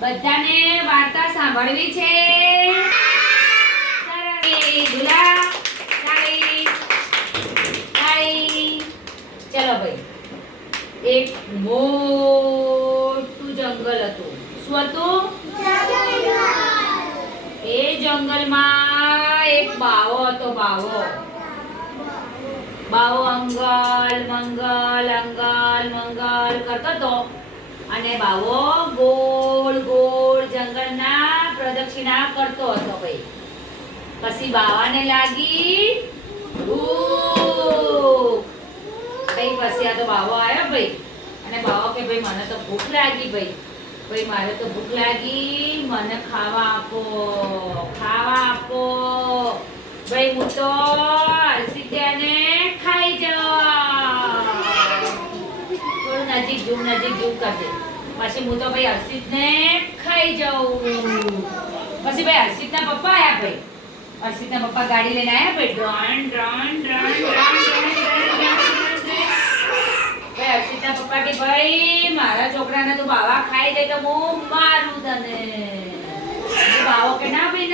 બધાને વાર્તા સાંભળવી છે. સરસ દુલા તાળી તાળી. ચલો ભાઈ. એક મોટું જંગલ હતું. શું હતું? એ જંગલમાં એક બાવો હતો. બાવો અંગલ મંગલ કરતો હતો અને બાવો ગોળ ગોળ જંગલના પ્રદક્ષિણા કરતો હતો ભાઈ. પછી બાવાને લાગી ભૂખ. ભાઈ પછી આ તો બાવો આવ્યો ભાઈ અને બાવો કે ભાઈ મને તો ભૂખ લાગી ભાઈ મારે તો ભૂખ લાગી, મને ખાવા આપો ભાઈ. હું તો હર્ષિતાને ખાઈ જાઉં. થોડું નજીક જૂમ કરજે. પછી હું તો ભાઈ હર્ષિતને ખાઈ જાઉં. પછી ભાઈ હર્ષિતના પપ્પા આયા ભાઈ. હર્ષિતના પપ્પા ગાડી લઈને આયા ભાઈ. હર્ષિતના પપ્પા કે ભાઈ મારા છોકરાને તું બાવા ખાઈ જાય તો હું મારું તને. બાવો કે ના ભાઈ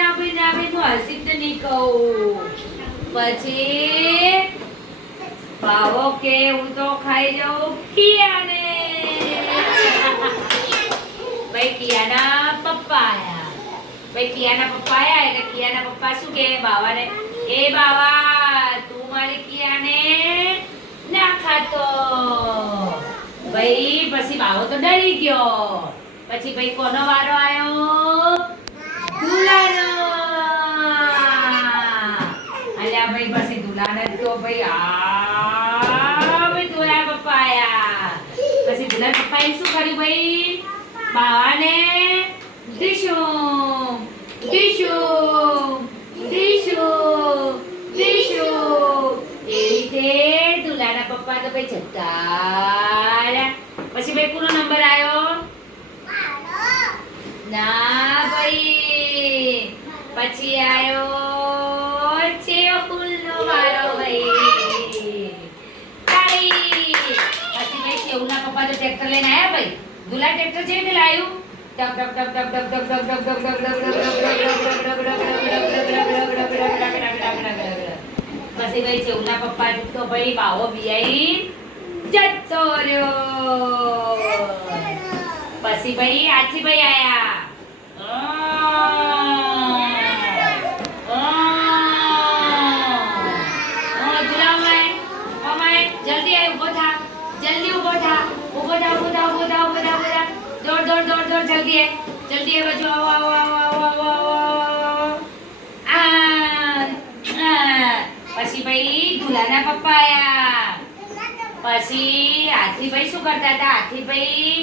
હું હર્ષિતને નહીં કહું. પછી બાવો કે હું તો ખાઈ જાઉં કિયાને. ભાઈ કિયાના પપ્પા આયા એટલે કિયાના પપ્પા શું કે બાવાને, એ બાવા તું મારી કિયાને ના ખાતો. ભાઈ પછી બાવો તો ડરી ગયો. પછી ભાઈ કોનો વારો આવ્યો? દુલાનો. અલ્યા ભાઈ પછી દુલાને તો ભાઈ દુલા પપ્પા આયા. પછી દુલા પપ્પાએ શું કર્યું ભાઈ? બાવાને ડીશું એ રીતે દુલાના પપ્પા તો ભાઈ જતા રહ્યા. પછી ભાઈ કોનો નંબર આવ્યો? ના ભાઈ પછી આવ્યો ચેહુલનો વારો ભાઈ. તાળી. પછી ભાઈ ચેહુલના પપ્પા તો ટ્રેક્ટર લઈને આયા ભાઈ. દુલા ટ્રેક્ટર છે કે લાયું? પછી ભાઈ ચેહુલના પપ્પા તો ભાઈ બાવો બિયાઈ જતો રહ્યો. પછી ભાઈ આથીભાઈ આયા. જલ્દી આય, ઉભો થા. દોડ જલ્દી આય બાજુ આવો. પછી ભાઈ દુલાના પપ્પા આયા. પછી હાથીભાઈ શું કરતા હતા? હાથીભાઈ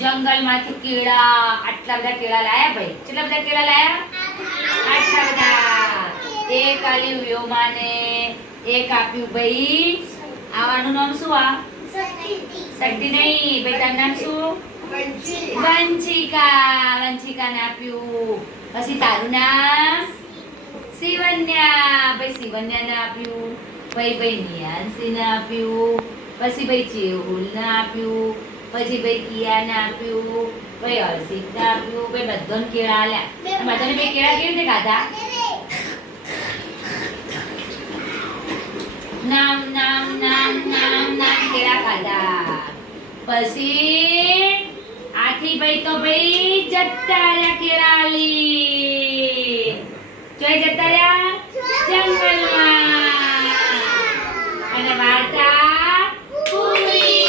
જંગલમાંથી કેળા, આટલા બધા કેળા લાયા ભાઈ. કેટલા બધા કેળા લાયા? આટલા બધા. એક આલ્યું વ્યોમાને, એક આપ્યું ભાઈ. આવાનું નામ શું? આ શક્તિ નહીં ભાઈ. તારું નામ શું? વંશિકાને આપ્યું. પછી તારું નામ? શિવન્યા. ભાઈ શિવન્યાને આપ્યું. ભાઈ નિયાંશીને આપ્યું. પછી ભાઈ ચેહુલને આપ્યું. પછી ભાઈ કિયાને આપ્યું. ભાઈ હર્ષિતને આપ્યું. ભાઈ બધાને કેળા આલ્યા. બધાને ભાઈ કેળા કેવી રીતે ખાધા? નામ કેળા ખાધા. પછી આથી ભાઈ તો ભાઈ જતા રહ્યા કેળા આલી. જોઈ જતા રહ્યા જંગલમાં. અને વાર્તા પૂરી.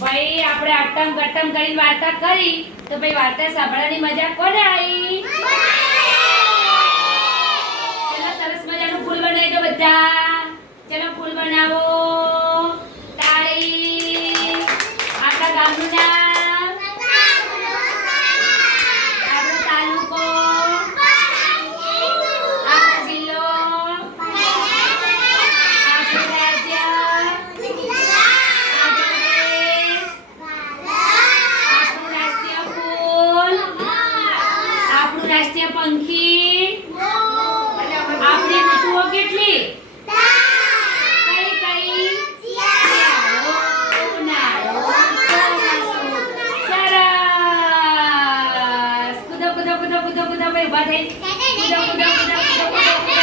ભાઈ આપણે અટમ ગટમ કરીને વાર્તા કરી તો ભાઈ વાર્તા સાંભળવાની મજા કોને આવી? ચલો સરસ મજાનું ફૂલ બનાવી દો બધા. ચલો ફૂલ બનાવો. તાળી. આપણા ગામનું નામ? આપણો તાલુકો? આપણો જિલ્લો? આપણું રાજ્ય? આપણો દેશ? આપણું રાષ્ટ્રીય ફૂલ? આપણું રાષ્ટ્રીય પંખી? આપણી ઋતુઓ કેટલી? કઈ? શિયાળો, ઉનાળો, ચોમાસું. ભાઈ કૂદો કૂદો કૂદો કૂદો કૂદો